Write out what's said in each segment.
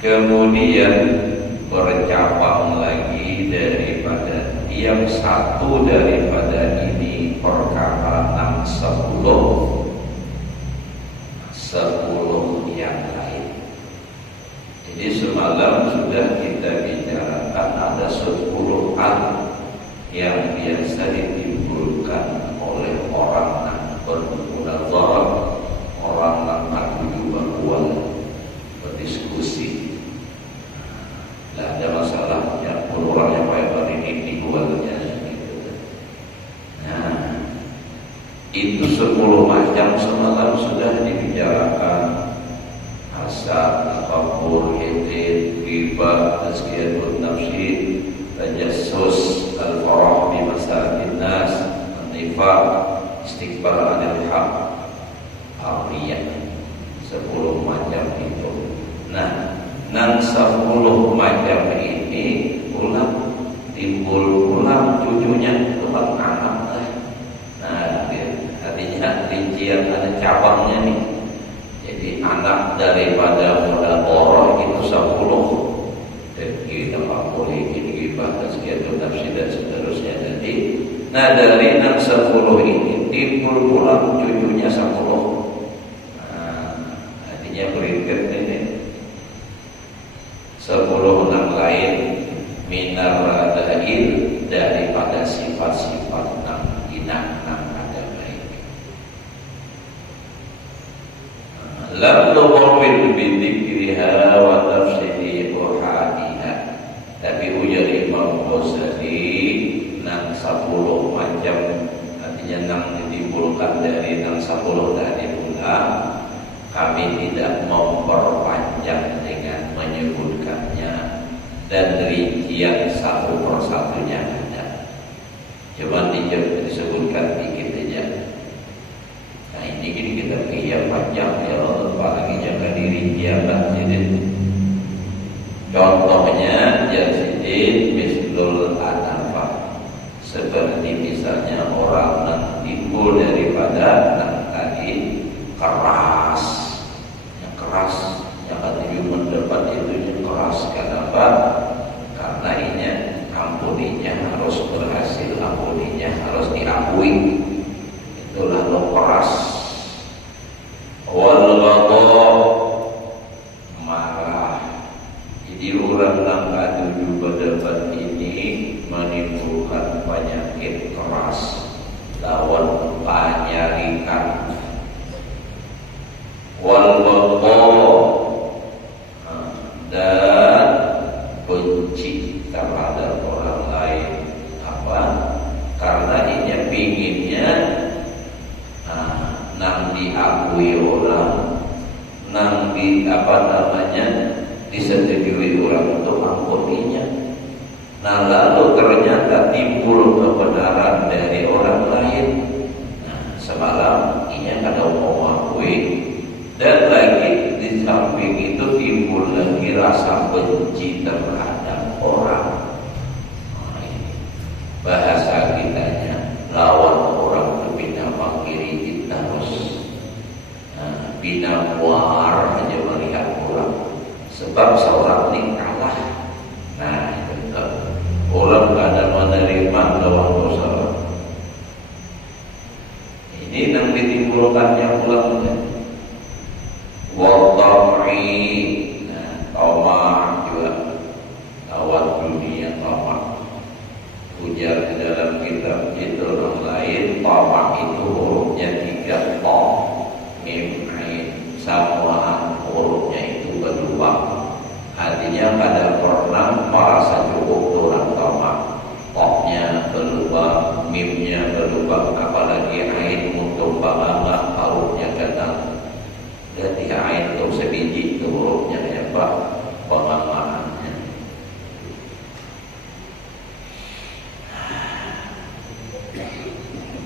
Kemudian bercabang lagi daripada yang satu daripada ini perkara 10 yang lain. Jadi semalam sudah kita bicarakan ada 10 hal yang biasa ditimbulkan oleh orang yang bermunazarah, orang yang adu bakuan, berdiskusi. Tidak ada masalahnya, orang yang baik ini dibuatnya gitu. Nah, itu 10 macam semalam sudah dibicarakan. Hasad, takabur, hitit, ghibah, tazkiyatun nafsi, tajassus, al-farah bi masakin nas, an-nifaq, istikbar anil haq, ar-riyah. 10 macam itu. Nah, 10 macam ini ulang timbul ulang cucunya ulang anak. Nah, artinya rincian ada cabangnya nih. Jadi anak daripada mudabarah itu 10. Jadi takabur, ghibah, tazkiyatun nafsi dan seterusnya. Jadi, nah dari 10 ini timbul ulang cucunya 10. Berikut ini 10 yang lain minar radail daripada sifat-sifat yang hina yang ada baik. Lalu mawil bidikriha wa tafsiri uhadiha. Tapi ujar Imam Ghazali nang 10 macam, artinya nang ditimbulkan dari nang 10 tadi pula kami tidak memperpanjang dengan menyebutkannya dan rincian satu persatunya ada. Cuma disebutkan dikit aja. Nah ini gini kita pikir panjang ya, apalagi jangan dirincian jadi. Contohnya jasidin mislul anafah, seperti misalnya orang yang timbul daripada yang tadi keras, yang hati mendapat itu yang keras. Kenapa? Karena ini ampuninya harus berhasil, ampuninya harus diakui. Itulah lo keras. Wal ghadab, marah. Jadi orang yang adu pendapat ini menimbulkan wal baghdha, dan benci terhadap orang lain. Apa? Karena ini pinginnya nang diakui orang, nang disetujui orang untuk mengampuninya. Nah, lalu ternyata timbul kebenaran dari orang lain. Nah, semalam ini kada mau mengakui, dan lagi di samping itu timbul lagi rasa benci terhadap orang. Nah, ini bahasa kitanya, lawan orang itu bina mangkiri kita terus. Nah, bina muar aja melihat orang, sebab seorang ini kalah. Nah, itu orang kada menerima lawan dosa. Ini yang ditimbulkannya ulang. Wallahi, tamak juga lawan dunia tamak. Ujar di dalam kitab itu orang lain, tamak itu hurufnya 3 ta, mim, ain, samaan hurufnya itu berdua. Artinya pada pernah merasa cukup orang tamak. Toknya berubah, mimnya berubah, apalagi ain untuk bangga, hurufnya kena. Jadi ain untuk sebiji itu hurufnya hebat, banggaannya.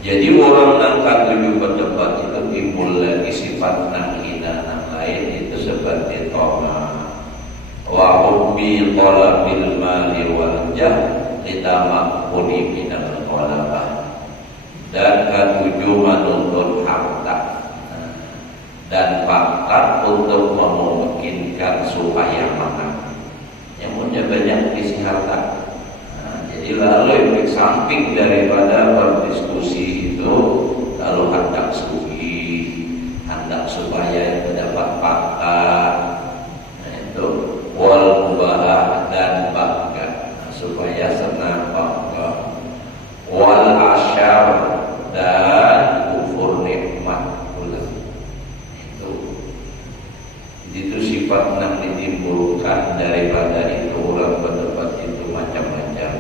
Jadi orang yang katuju berdebat itu timbul lagi sifat nang hina nang lain itu seperti tamak. Wa hubbi talabil mali wal jah litamakuni minal qalabah, dan ketujuh menuntut harta dan bakat untuk memungkinkan supaya menang. Yang punya banyak isi harta. Jadi lalu samping daripada berdiskusi itu, lalu hendak sugi, hendak supaya mendapat bakat. Nah, itu wal mubah dan bangga, supaya senang bangga. Wal asyar, dan kufur nikmat pula. Itu sifat yang ditimbulkan daripada itu orang berdebat itu macam-macam.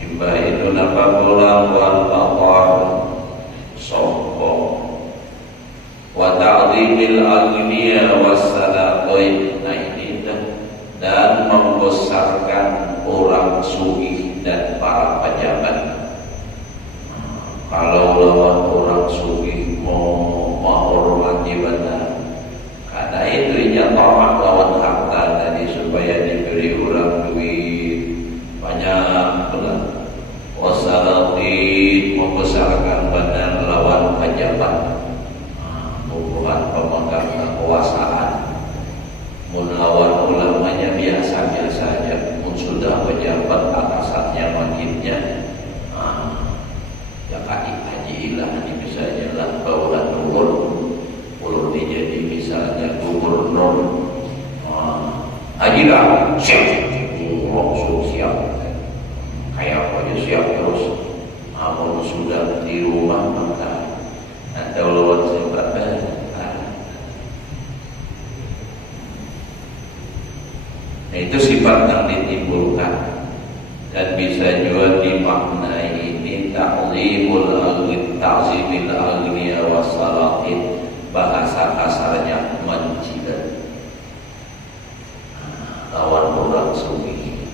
Imbah itu napa bola wal baqar, sombong. Wa ta'dhimil aghniya was sadaqain. Nah, ini dan membesarkan orang sugih dan para pejabat. Kalau lawan orang sugih mau menghormati benar, karena itu ia tamak lawan harta tadi supaya diberi orang duit banyak benar. Wasalatin, membesarkan benar lawan pejabat, bukan pemegang kekuasaan. Melawan ulamanya biasa-biasa saja. Sudah pejabat atasannya makinnya, ya haji lah ini misalnya lah bawalah turun, ulun jadi misalnya gubernur, haji lah siap, langsung siap, kayak apa aja siap terus. Namun sudah di rumah maka atau lawan sebab itu sifat yang ditimbulkan, dan bisa juga dimaknai ini ta'zimul aghni, ta'zimil aghniya wassalatin, bahasa kasarnya mencilat lawan orang sugih.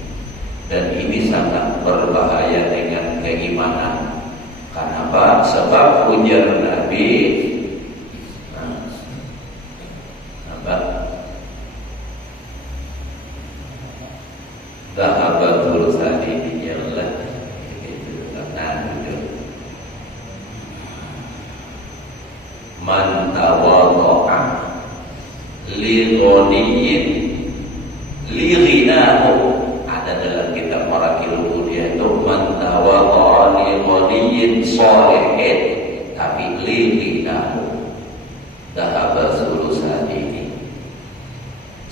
Dan ini sangat berbahaya dengan keimanan. Kenapa? Sebab ujar Nabi, Dhahabatul sadidiyah lah, itu karena itu man tawadha'a li ghaniyin li ghinahu. Ada dalam kitab Marakil Mulia itu man tawadha'a li ghaniyin shalihin, tapi li ghinahu dhahabatul sadidiyah.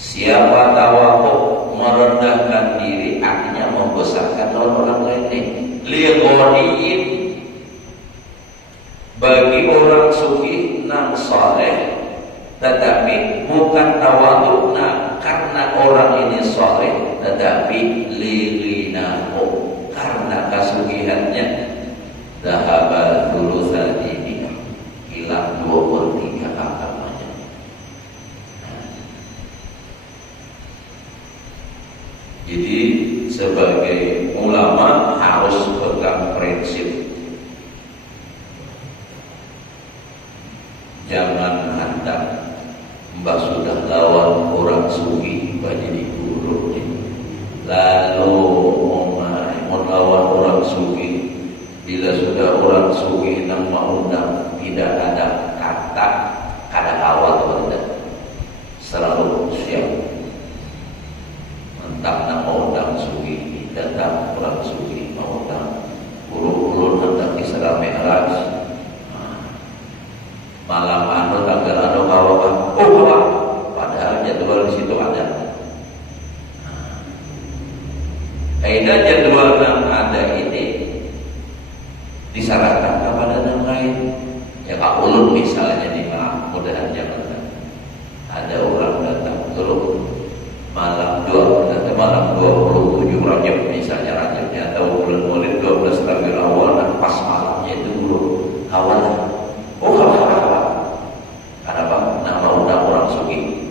Siapa tawadhu, merendahkan diri, artinya membesarkan orang lain ini. Lighaniyin, bagi orang sufi nang saleh, tetapi bukan tawadukna karena orang ini soleh, tetapi lilinahu karena kasugihannya. Dhahaba thulutsan ini, hilang 2/3 agamanya. Jadi sebagai ulama harus pegang prinsip, jangan hendak mbak sudah lawan orang sugi banyak diguruk, lalu mau lawan orang sugi. Bila sudah orang sugi yang mengundang, tidak ada kata kada awal benda, selalu siap. Entah nak mengundang sugi, datang orang sugi mengundang, urut-urut hendak diserang Mi'raj. Malam anu tanggal anu kawan, kawan, padahal jadwal di situ ada. Aida jadwal yang ada ini disarankan kepada yang lain. Ya Kak Ulun misalnya di mudah jangan ada orang datang dulu malam 27 Rajab misalnya, Rajabnya atau bulan Maulid 12 Rabiul Awal, dan pas malamnya itu dulu awal. Oh awal. Kenapa? Nama undang orang sugi.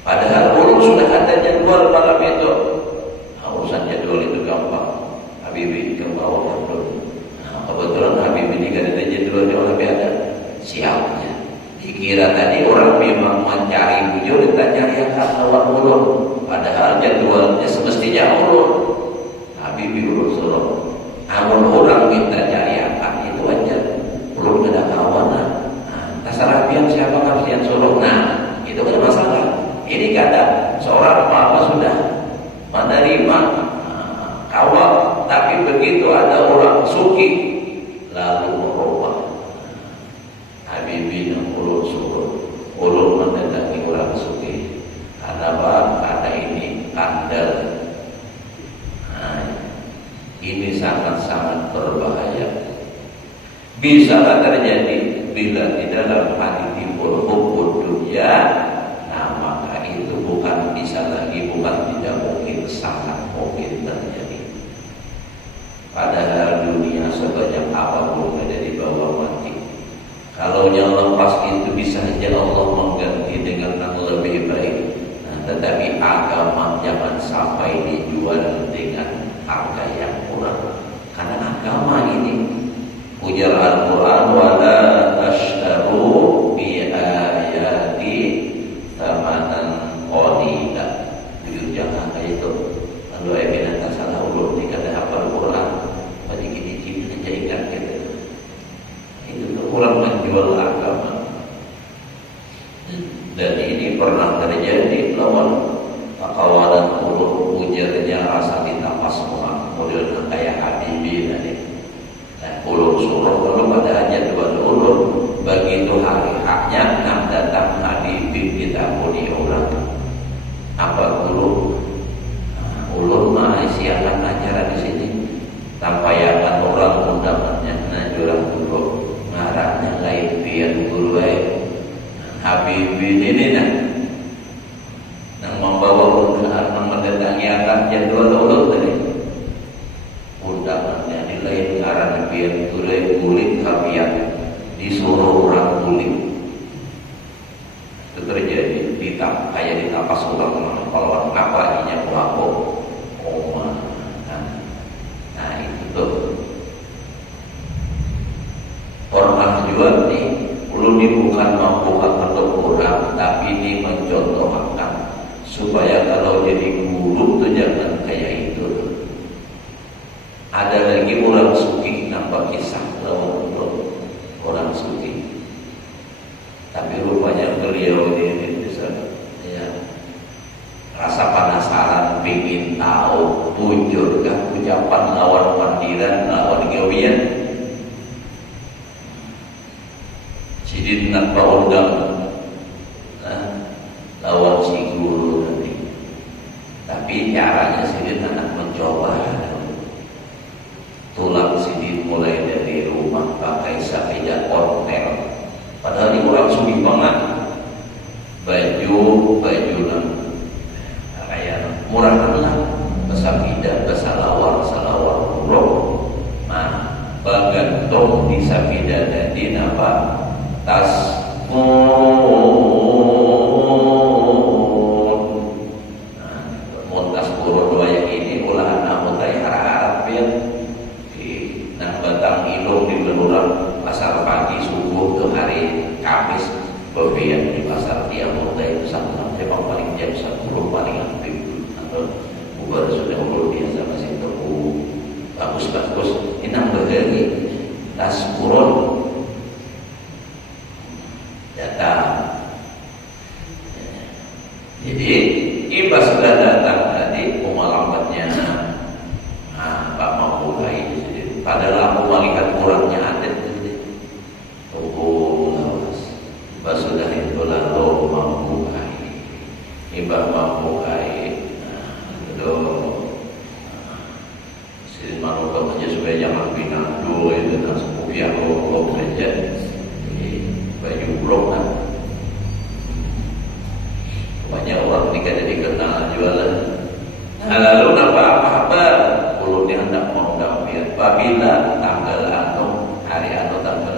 Padahal Ulun sudah ada jadwal malam itu. Urusan jadwal itu gampang. Habibie ke bawah dulu. Kebetulan Habib ini kan ada jadwalnya, lebih ada siapnya. Dikira tadi orang memang mencari bujur, ditanya yang lewat ulun. Padahal jadwalnya semestinya ulun. Habib urus ulun. Namun orang minta cari akan itu aja. Ulun ada kawan. Terserah pian siapa yang suruh. Nah, itu kan masalah. Ini kata seorang apa sudah menerima kawan, tapi begitu ada orang suki lalu merubah. Habibie yang ulun mendatangi orang suki. Kenapa? Karena ini kandel. Ini sangat-sangat berbahaya. Bisa terjadi bila di dalam hati timbul hubbud dunya. Nah maka itu bukan bisa lagi, bukan tidak mungkin, sangat mungkin terjadi. Padahal dunia sebanyak apapun ada di bawah mati. Kalau yang lepas itu bisa saja Allah mengganti dengan yang lebih baik. Nah, tetapi agama jangan sampai dijual dengan harga yang murah. Karena agama ini ujar Al-Quran, wala tashtaru bi ayati tsamanan qalila. Jangan kayak itu. Lalu ayat tak salah ulun dikata hafal Quran. Kurang menjual agama. Dan ini pernah terjadi lawan kawanan ulun, ujarnya rasa ditapas orang model kayak Habibie tadi. Dan ulun suruh kalau pada hajat dua ulun, begitu hari haknya nak datang Habibie kita budi orang. Apa ulun? Ulun mah siakan acara di sini. Tampayakan orang undangannya najurang dulu. Ngarahnya lain biar guru Habibie ini yang membawa undangan, mendatangi akan jadwal ulun tadi. Undangannya di lain ngarahnya biar guru kulit kapian disuruh orang kulit. Itu terjadi kayak ditapas orang kalau apa ininya pelako. Nah itu tuh. Pernah juga nih, ulun ini bukan membuka untuk orang, tapi ini mencontohkan supaya kalau jadi guru tuh jangan kayak itu. Ada lagi orang suki, nampak kisah lawan orang suki. Tapi rupanya beliau ini bisa, ya, rasa penasaran, ingin tahu bujurkah ucapan lawan pandiran, lawan gawian. Sidin nak undang lawan si guru tadi. Tapi caranya Sidin anak mencoba. Tulang Sidin mulai dari rumah pakai sepeda ontel. Padahal ini orang sugih banget. baju lah kayak murahan lah besakidah besalawar salawar buruk nah bagantung di sakidah jadi apa tas montas kurun dua yang ini olahan amutai harap-harap ya di nang batang ilung di beluran pasar pagi subuh ke hari Kamis bebian di pasar dia amutai sama memang paling jam 10 paling aktif atau bubar sudah ulur biasa masih tebu bagus-bagus inang berdiri tas kurun datang. Jadi imbas sudah datang tadi pemalamatnya Pak Mampukai padahal aku melihat kurangnya adat lawas imbas sudah itu lalu Mampukai imbas Mampukai si manusia saja supaya jangan pinatu itu dan sepupiah kok saja baju blok kan banyak orang ketika jadi kenal jualan nah lalu apa kalau dia hendak mau dampir apabila tanggal atau hari atau tanggal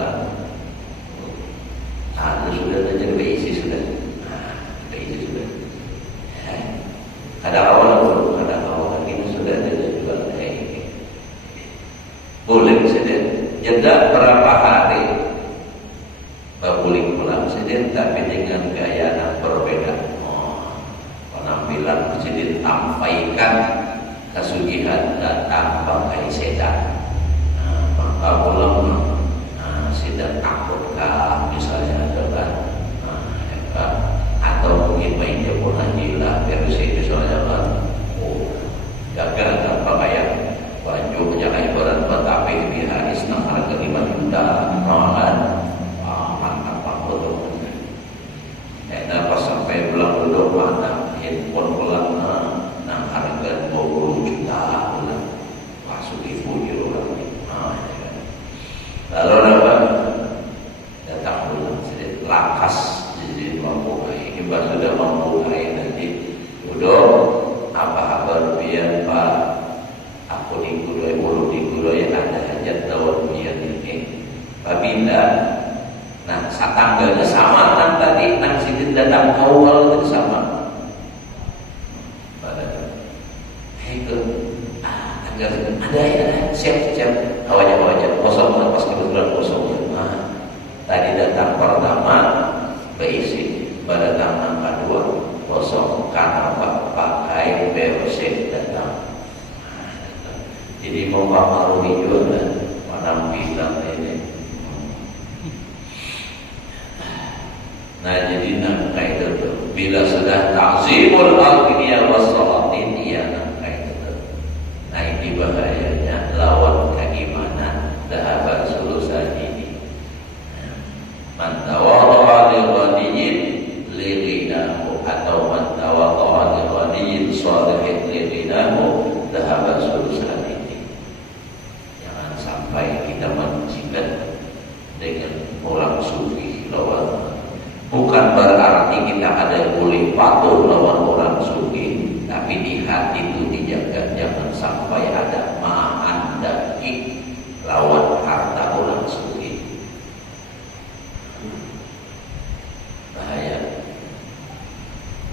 sudah jadi beisi sudah beisi sudah ada awal ini sudah ada jualan kayak ini boleh saja jeda berapa hari boleh pulang presiden tapi dengan gaya yang berbeda. Penampilan presiden tampaikan kesugihan datang pakai sedan. Maka pulang sedang takutkah misalnya dengan atau mungkin main jemput hajilah versi misalnya kan gagal pakaian baju jangan ibarat tetapi di hari setengah harga 5 juta kan pas sampai bulan duduk mana handphone bulan nah harga 20 juta bulan masuk ibu di orang lalu apa datang bulan sedikit lakas jadi Mampukai imbas sudah Mampukai nanti udah apa biar Pak aku di Kudoy mulu di Kudoy ada hajat tahun biar ini Babinda. Nah, tanggalnya sama kan tadi nang sidin datang awal itu sama. Pada tanggal ada ya siap awalnya kosong pas kebetulan kosong. Nah, tadi datang pertama beisi pada datang kedua kosong karena pakai BOC datang. Jadi mempengaruhi juga penampilan ini. Nah jadi nangkai itu bila sudah ta'zimul al-qiyah was-salatin dia nangkai itu. Nah ini bahayanya lawan keimanan dahabat sulusan ini. Man tawadha'a li-ghaniyyin li-ghinahu atau man tawadha'a li-ghaniyyin shalihin li-ghinahu dahabat sulusan ini. Jangan sampai kita menjilat dengan orang sufi lawan. Bukan berarti kita ada yang boleh patuh lawan orang sufi, tapi di hati itu dijaga jangan sampai ada ma'andaki lawan harta orang sufi. Bahaya.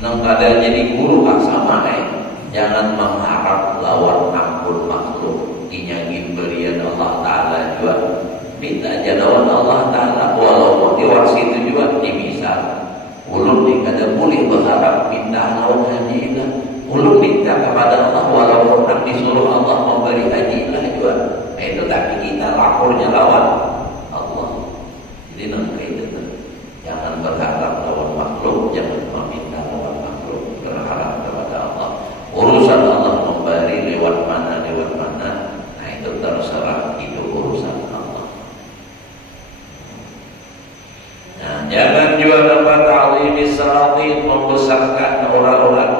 Nang kadang jadi guru sama jangan mengharap lawan ampun makhluk. Inyangin berian Allah Ta'ala juga minta aja lawan Allah Ta'ala walaupun di warsi itu juga dimisal ulun ni kada boleh berharap minta lawan hajilah ulun minta kepada Allah walaupun nak disuruh Allah memberi hajilah juga itu tapi kita lapornya lawan Allah jadi nanti itu jangan berharap lawan makhluk jangan meminta lawan makhluk berharap kepada Allah urusan Allah memberi lewat mana nah itu terserah itu urusan jangan juga dapat ta'zimi salatin membesarkan orang-orang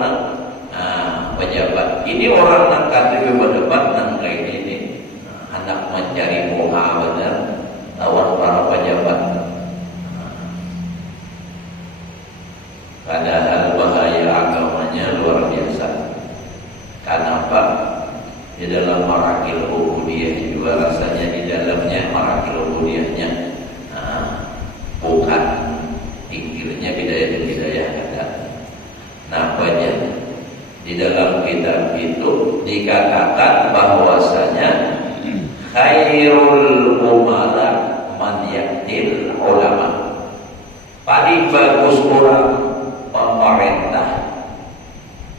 pejabat. Ini orang nak KTP berdebat dan kayak ini anak mencari muka benar lawan para pejabat. Padahal biasa. Kenapa? Di dalam marakil ubudiyah juga rasanya di dalamnya marakil ubudiyahnya bukan pikirnya bidayah ada. Nampaknya di dalam kitab itu dikatakan bahwasanya khairul umara man yaktil ulama. Paling bagus orang pemerintah,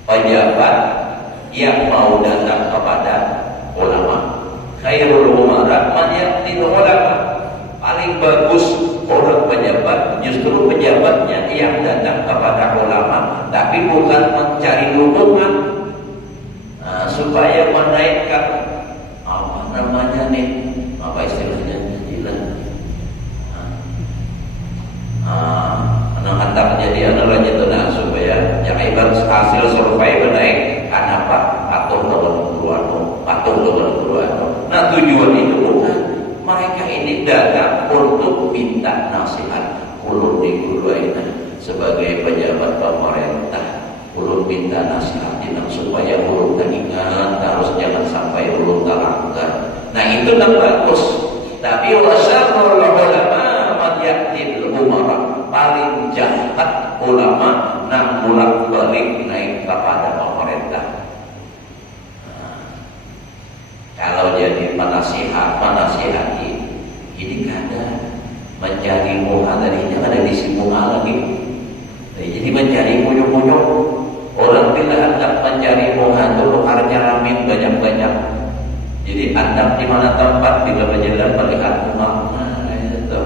pejabat yang mau datang kepada ulama. Khairul umara man yaktil ulama. Paling bagus orang pejabat, justru pejabatnya yang datang kepada ulama, tapi bukan mencari dukungan supaya menaikkan apa namanya nih, apa istilahnya hantar jadi adalah jatuh supaya yang ibarat hasil survei menaik apa patuh lawan keluar. Nah tujuan itu bukan. Mereka ini datang untuk minta nasihat. Ulun di Guluaina sebagai pejabat pemerintah, ulun minta nasihat supaya ulun ingat harus jangan sampai ulun terlanggar. Nah itu yang bagus. Tapi wasarul ulama man yaktil umara, paling jahat ulama nang bolak-balik naik kepada pemerintah. Kalau jadi menasihati ini kada mencari muha tadinya ada di simula lagi. Jadi mencari munyuk-munyuk. Orang bila hendak mencari muha itu harusnya ramin banyak-banyak. Jadi hendak di mana tempat bila berjalan melihat muha. Nah itu.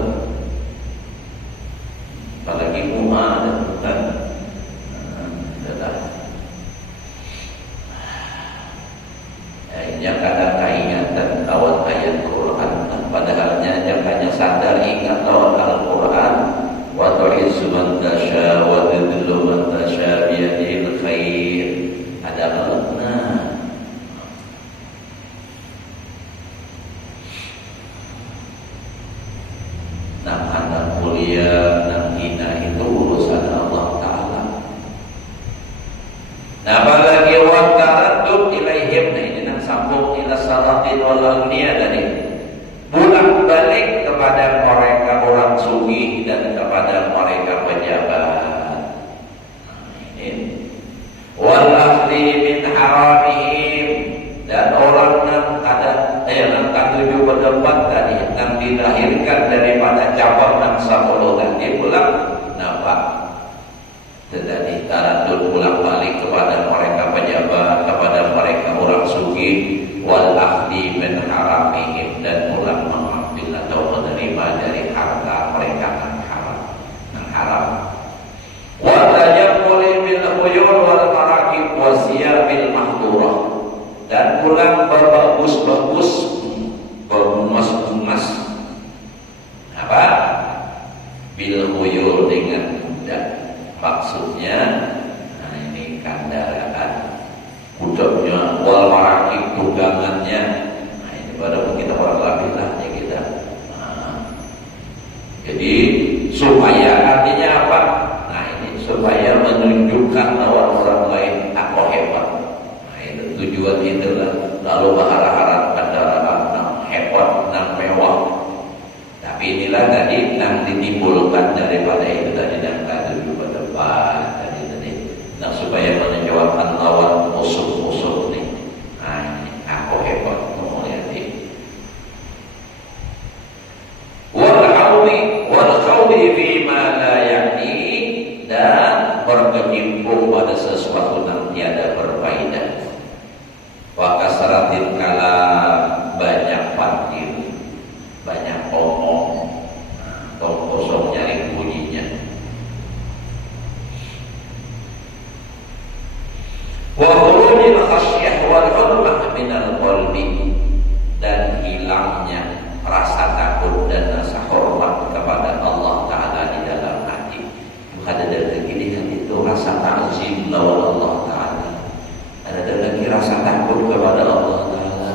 Apalagi muha dan bukan. Yang kadang keingatan lawan ayat Quran, padahalnya jangannya sadar ingat lawan Al-Quran. Wa tu'izzu man tasya wa tudhillu man tasya biyadil khair. Ada makna. Nah anak mulia dan hina itu urusan Allah Ta'ala. Nah apalagi wa taraddu ilaihim, nah ini sambung ila salatin wal agniya tadi. Pulang balik kepada mereka orang sugih dan kepada mereka pejabat. Ini wal akhli min haramihim, dan orang yang ada yang ketujuh pendapat tadi yang dilahirkan daripada cabang dan sabolo tadi pulang nampak. Tetapi taradud pulang balik kepada mereka pejabat, kepada mereka orang sugih, wal akhdi min haramihim, dan pulang mengambil atau menerima dari harta mereka yang haram. Wa tajammuli bil khuyul wal marakib wa siyabil mahdurah, dan pulang berbagus-bagus, berbumas-bumas. Apa? Bil khuyul dengan kuda. Maksudnya, nah ini kendaraan, kudanya, wal marakib, tunggangannya. Nah ini walaupun kita orang labilahnya kita. Nah, jadi supaya artinya apa? Nah ini supaya menunjukkan lawan orang lain aku hebat. Nah itu tujuan itulah. Lalu berharap kendaraan nang hebat, nang mewah. Tapi inilah tadi nang ditimbulkan daripada itu tadi nang katujuh tadi. Nah supaya menjawabkan lawan musuh-musuh nih. Nah ini aku hebat kemuliaan ini. Wal khawdi fima la yakni, dan berkecimpung pada sesuatu yang tiada berfaedah. Wa kasratil kalam, banyak parkir, banyak omong, tong kosong nyari bunyinya. Wa khurujil khasyah wal hurmah minal qalbi, dan hilangnya rasa takut dan rasa hormat kepada Allah Ta'ala di dalam hati. Bukan ada lagi di hati itu rasa ta'zim lawan Allah Ta'ala. Ada lagi rasa takut kepada Allah Ta'ala.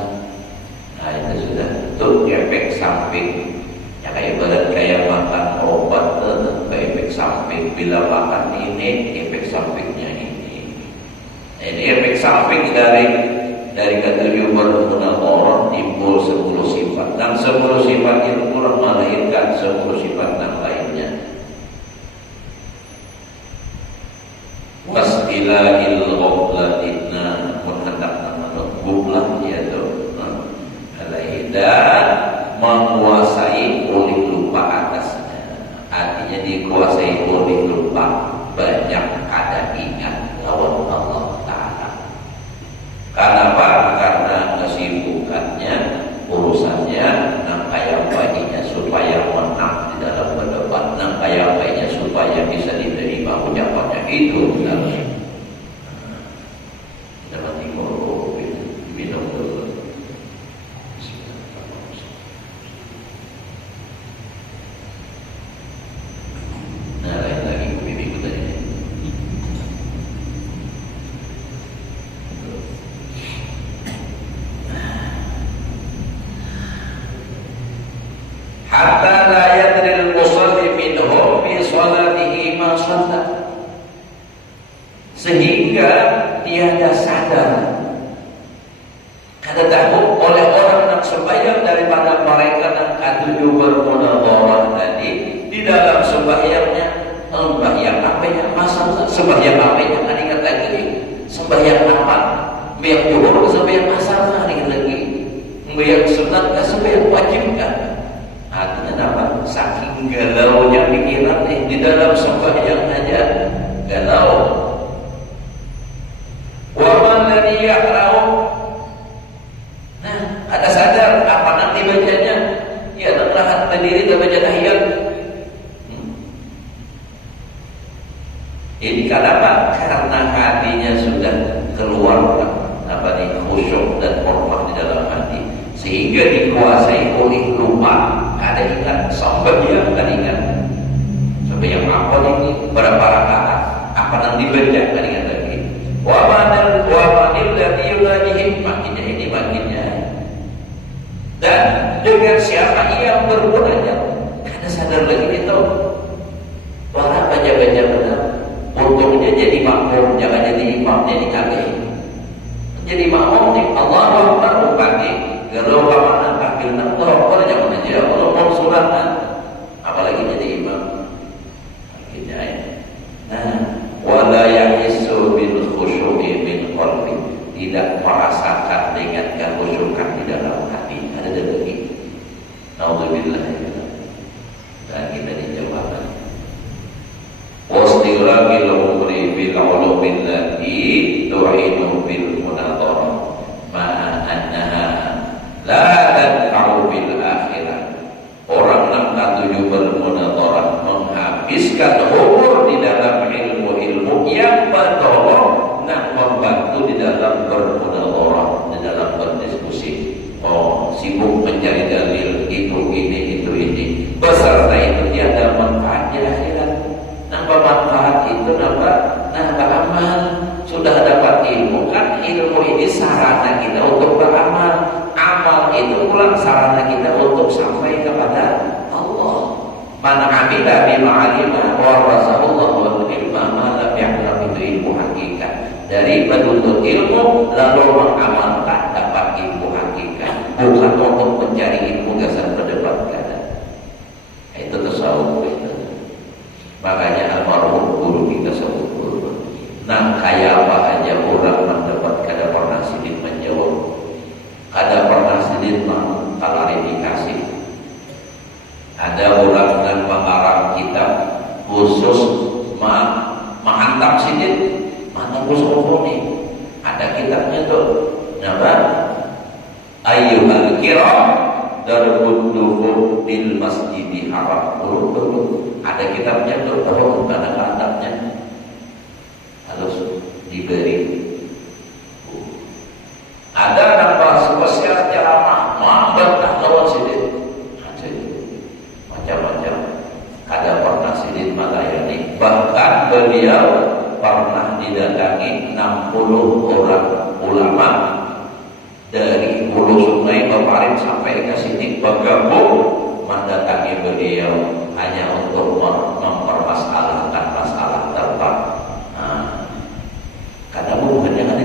Nah itu sudah tuh efek samping. Ya kayak makan obat itu efek samping. Bila makan ini efek sampingnya ini. Ini efek samping dari ketujuh bermunadharah timbul 10 sifat, dan 10 sifat itu pun melahirkan 10 sifat yang lainnya. Wastilahil ghaflatina menghadapkan gublah yaitu dan menguasai oleh lupa atasnya, artinya dikuasai oleh lupa, banyak ada ingat lawan Allah Ta'ala. Kenapa? Karena kesibukannya, urusannya, kayak baginya supaya menang di dalam berdebat, kayak baginya supaya bisa diterima ucapannya itu. Jangan minum dulu. Nah, lain lagi bibiku tadi. Hatta la yadril musalli minhum fi salatihi ma shalla, sehingga tiada sadar, kada tahu oleh orang yang sembahyang daripada mereka yang ketujuh bermunadharah tadi di dalam sembahyangnya, sembahyang apanya, masa sembahyang apanya, ada ingat lagi sembahyang apa, sembahyang zuhur ke sembahyang asar, ada ingat lagi sembahyang sunat ke sembahyang wajib kan. Artinya apa? Saking galaunya pikiran di dalam sembahyang aja galau. Wa man ladzi yaqra'u, nah ada sadar apa nanti bacanya, ya rehat berdiri dan baca tahiyat. Ini kenapa? Karena hatinya sudah keluar apa nih, khusyuk dan hormat di dalam hati, sehingga dikuasai oleh lupa. Ada ingat sembahyang, kan ingat sembahyang apa ini, berapa rakaat, apa nanti baca, kan ingat lagi. Wa manil ladzi yunajihim, makinnya ini makinnya. Dan dengan siapa ia bermunajat, karena sadar lagi itu para baca-baca benar. Untungnya jadi makmum, jangan jadi imam, jadi kafir. Jadi makmum nih, Allahu Akbar bukan nih, kalau mana kafir nak Allah jangan aja, Allah mau suratan, apalagi jadi imam. Akhirnya ya. Nah, wala yahissu bil khusyu'i min qalbi, tidak merasakan dengan kekhusyukan di dalam hati. Ada lagi. Nauzubillah. Dan kita dijawabkan. Wastiraqil umri bil ulumil lati tu'inu bil munadharah ma annaha la tad'u bil akhirah. Orang yang ketujuh bermunadharah menghabiskan umur di dalam ilmu-ilmu yang menolong, nak membantu di dalam bermunadharah, di dalam berdiskusi. Oh, sibuk mencari dalil itu ini. Beserta itu tiada manfaat di akhirat. Nambah manfaat itu nambah beramal. Sudah dapat ilmu, kan ilmu ini sarana kita untuk beramal. Amal itu pula sarana kita untuk sampai kepada Allah. Man amila bima alima wa rasulullah ilma ma lam ya'lam, itu ilmu hakikat. Dari menuntut ilmu lalu mengamalkan dapat ilmu hakikat, bukan untuk mencari ilmu dasar berdebat. Itu tasawuf itu. Makanya almarhum guru kita sebut guru. Nah, kayak apa aja orang mendapat, kada pernah sidin menjawab, kada pernah sidin mengklarifikasi. Ada orang yang mengarang kitab khusus menghantam sidin, mantap khusus ini. Ada kitabnya tuh, nama Ayyuhal Kiram Darul Dukhul bil Masjidil Haram. Ada kitabnya tuh, kalau bukan ada kitabnya harus diberi. Ada nama spesial ceramah membantah lawan sidin, macam-macam. Ada pernah sidin melayani, bahkan beliau pernah didatangi 60 orang ulama dari hulu sungai Baparim sampai ke sini bergabung mendatangi beliau hanya untuk mempermasalahkan masalah terbang. Karena hubungannya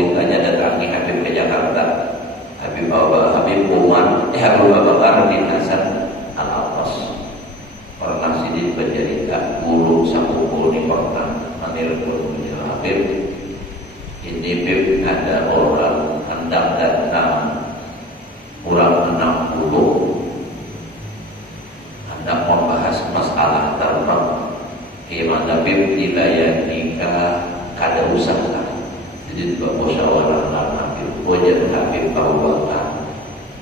ditanya datangi Habib ke Jakarta, Habib Umar, Habib Abu Bakar bin Hasan Al-Abbas. Pernah sidin bercerita guru sakumpul di kota Manirpur Habib. Ini Habib ada orang hendak datang kurang 60 hendak membahas masalah terbang. Gimana Habib dilayani kada usaha. Jadi juga musyawarah Habib, wajar Habib Abu Bakar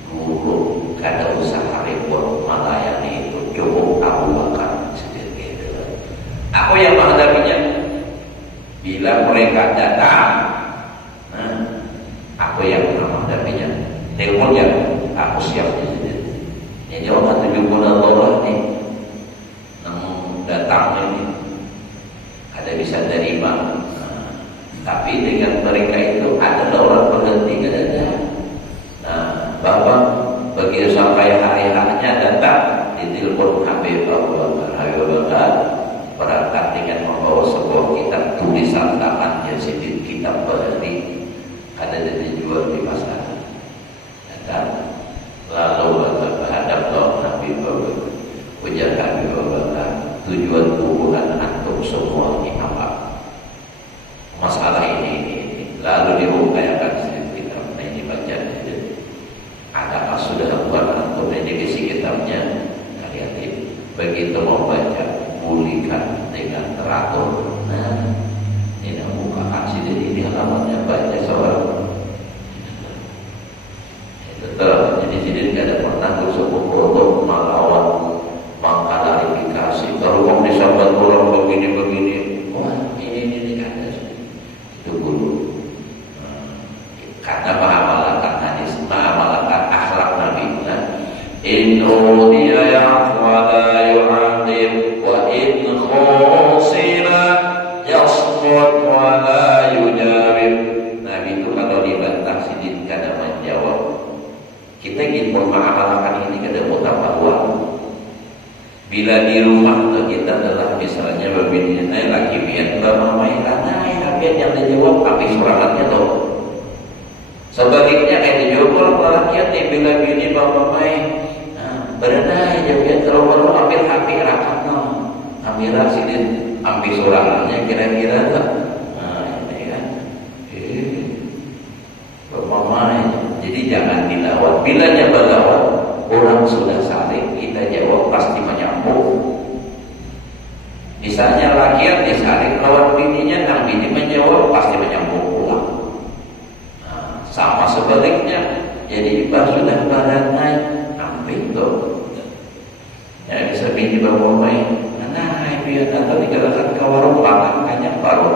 guru kada usaha repot melayani itu cukup Abu Bakar sendiri. Aku yang menghadapinya bila mereka datang, aku yang menghadapinya. Telepon ya, aku siap di sini. Yang jawab 70 dolar nih, namun datang ini ada bisa terima. Tapi dengan mereka itu ada orang berhenti kadang-kadang. Bapak begitu sampai hari-harinya datang, ditelepon Habib Abu Bakar berangkat dengan membawa sebuah kitab tulisan tangannya sedikit kitab berhenti ada dijual di pasar. Datang lalu berhadap Habib Abu Bakar, ujar Habib Abu Bakar, tujuan hubungan antum semua ini apa? Masalah ini. Lalu dibukakan sedikit kitab ini baca. Adakah sudah buat antum ini isi kitabnya? Kalian begitu membaca, pulihkan dengan teratur. Nah, ini bukakan sini di halamannya baca seorang. Betul. Jadi sini tidak ada pernah tersebut untuk melawan, mengklarifikasi. Kalau kamu disabat orang begini, wah ini kan itu guru. Karena mengamalkan hadis, mengamalkan akhlak Nabi. In udiya ya'fu wa la yu'adib, wa in khusira yasmut wa la yujawib. Nabi itu kalau dibantah sidin kada menjawab. Kita ingin mengamalkan ini kada mutawawah. Bila di rumah kita adalah misalnya berbinanya lagi biar mamai tanah yang dijawab tapi surangannya loh. Sebaliknya kayak dijawab orang laki bila bini mamai berenai ya biar terlalu ambil hati rakat no. Ambil sidin ambil surangannya kira-kira tak. Ini kan. Mamai. Jadi jangan dilawat. Bilanya berlawat orang sudah saling kita jawab pasti menyambung. Misalnya laki disaring lawan bininya, nang bini menjawab pasti menyambung pulang. Sama sebaliknya, jadi ibah sudah beranai, hampir tuh. Ya bisa bini bawa main, nah biar datang dikatakan ke warung langkahnya baru.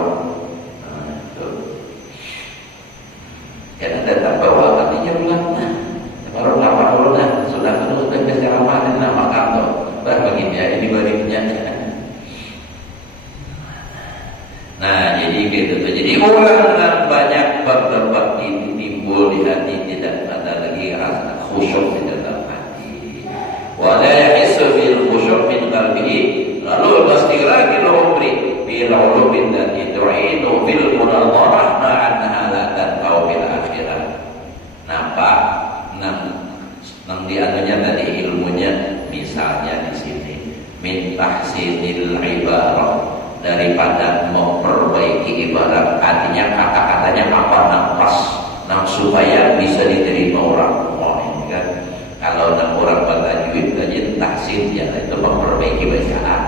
Karena datang bawa tadinya pulang, baru lapar dulu sudah bicara mana nama kantor, begini ya ini baliknya. Nah jadi gitu tuh. Jadi orang banyak bab-bab ini timbul di hati, tidak ada lagi rasa khusyuk di dalam hati. Wala yahissu fil khusyuk min qalbihi. Lalu pasti lagi umri bil ulubin dan idrinu fil munadharah ma'annaha la tanfa'u fil akhirah. Nampak nang dianunya tadi ilmunya misalnya di sini min tahsinil ibarah, daripada memperbaiki ibarat, artinya kata-katanya apa nang pas, nang supaya bisa diterima orang. Ini kan kalau nang orang bertajwid tajwid tahsin ya itu memperbaiki bacaan.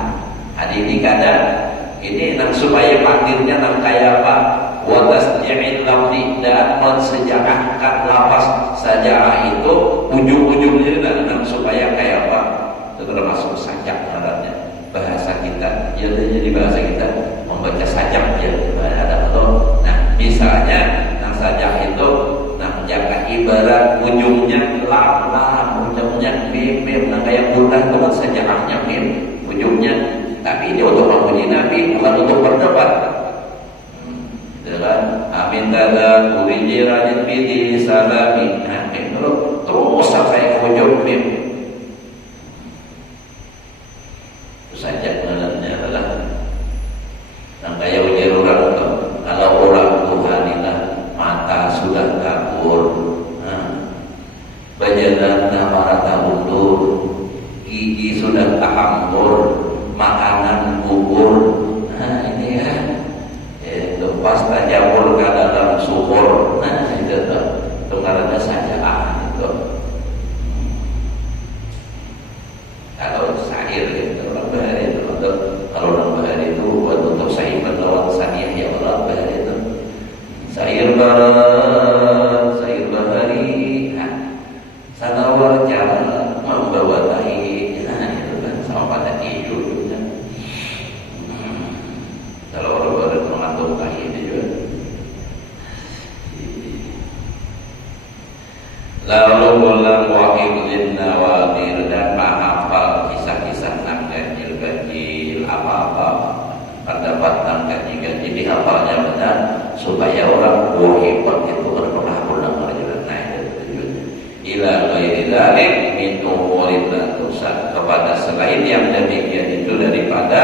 Ini kadang ini nang supaya panggilnya nang kayak apa? Wa tasdi'il lafzi, dan mensejarahkan lapas sajarah itu ujung-ujungnya nang supaya kayak apa? Itu termasuk sajak ngarannya. Bahasa kita, ya jadi bahasa kita membaca sajak ya ada betul. Nah misalnya yang sajak itu, nah jangan ibarat ujungnya lam, ujungnya mim, nah kayak bulan itu kan sajaknya mim ujungnya. Tapi ini untuk memuji Nabi, bukan untuk berdebat. Dengan amin tada kurijiranin bidi salamin, nah itu terus sampai ke ujung mim. Saja mengenalnya adalah yang kayak ujar orang itu, kalau orang Tuhanilah mata lalu ulang wa hifdzin nawadir, dan menghafal kisah-kisah nang ganjil-ganjil, apa-apa terdapat nang ganjil-ganjil dihafalnya benar, supaya orang hebat itu pernah ulang rajulan. Nah, itu tujuannya. Ila ghairi dzalik min umurin la tusan, kepada selain yang demikian itu daripada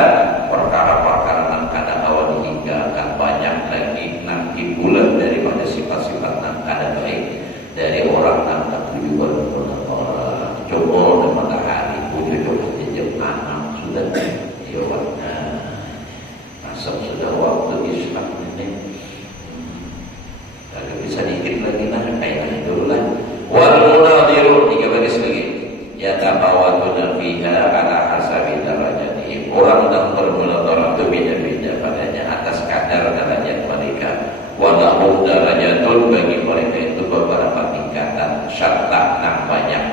perkara-perkara nang kada awan hingga akan banyak lagi nang timbulan daripada sifat-sifat nang kada baik dari orang nang tertuju kepada orang. Coba dan matahari punya coba jejak anak sudah diawatnya asal sudah waktu Islam ini. Kalau bisa dikit lagi nah kayak itu lah. Wal munadiru, 3 baris lagi. Yatabawatuna fiha ala hasabi darajatihim. Orang yang bermunadharah itu beda-beda padanya atas kadar derajat mereka. Wa lahum darajatun, bagi mereka itu beberapa tingkatan, syatta nang banyak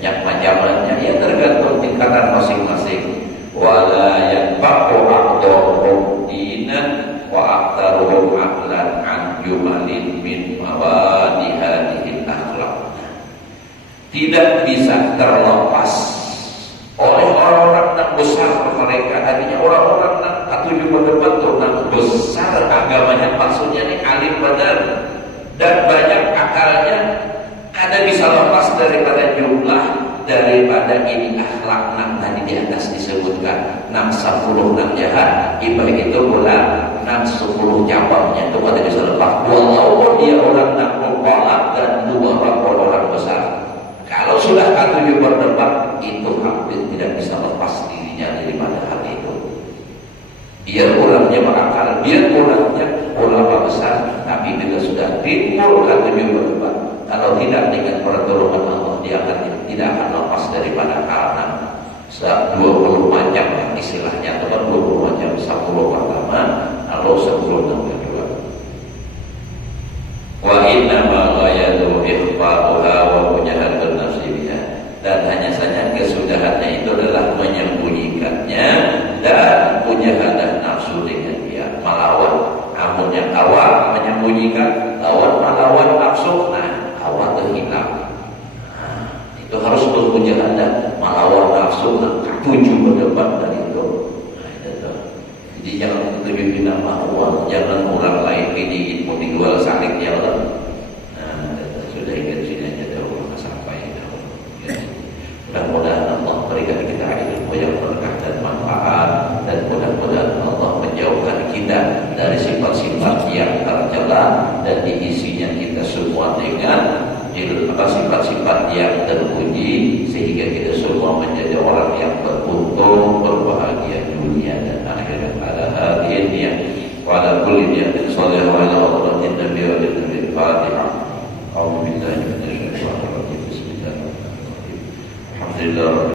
macamnya, ya tergantung tingkatan masing-masing. Wala yanfa'u aqdaruhum dinan wa aktaruhum aqlan an jumalin min mawadi hadhil akhlaq. Tidak bisa terlepas oleh orang-orang yang besar mereka, artinya orang-orang yang katuju betul-betul yang besar agamanya, maksudnya ini alim benar dan banyak akalnya, ada bisa lepas daripada jumlah daripada ini akhlak nang tadi di atas disebutkan, nang 10 nang jahat, ibarat itu pula nang 10 cabangnya itu kada bisa lepas. Walaupun dia orang nang mempolak dan 2 orang besar, kalau sudah katuju berdebat itu hampir tidak bisa lepas dirinya daripada hal itu. Biar orangnya berakal, biar orangnya ulama besar, tapi bila sudah timbul katuju berdebat, kalau tidak dengan pertolongan Allah, dia akan tidak akan lepas daripada karena 20 macam istilahnya, atau 20 macam, 10 pertama, lalu 10 yang kedua. Wa inna ma ghayatu ikhfa'uha wa mujahadatun nafsi biha, dan hanya saja kesudahannya itu adalah menyembunyikannya dan mujahadah nafsu dengan dia, melawan. Namun yang awal menyembunyikan, lawan melawan nafsu, nah awal terhilang. Nah, itu harus bermujahadah melawan nafsu, dan tuju berdebat dari itu. Nah, itu. Jadi jangan lebih bina uang, jangan orang lain ini mau dijual saling ya Allah. Nah, sudah ingat sini aja dahulu sampai dahulu. Ya. Mudah-mudahan Allah berikan kita ilmu yang berkah dan manfaat, dan mudah-mudahan Allah menjauhkan kita dari sifat-sifat yang tercela dan diisinya kita semua dengan sifat-sifat yang terpuji, sehingga kita semua menjadi orang yang beruntung, berbahagia dunia dan akhirat. Ala hadhihi wa ala kulli niyatin salihah wa ala hadratin nabiy wa al Fatihah. A'udzu billahi minasyaitonir rajim. Bismillahirrahmanirrahim. Alhamdulillah.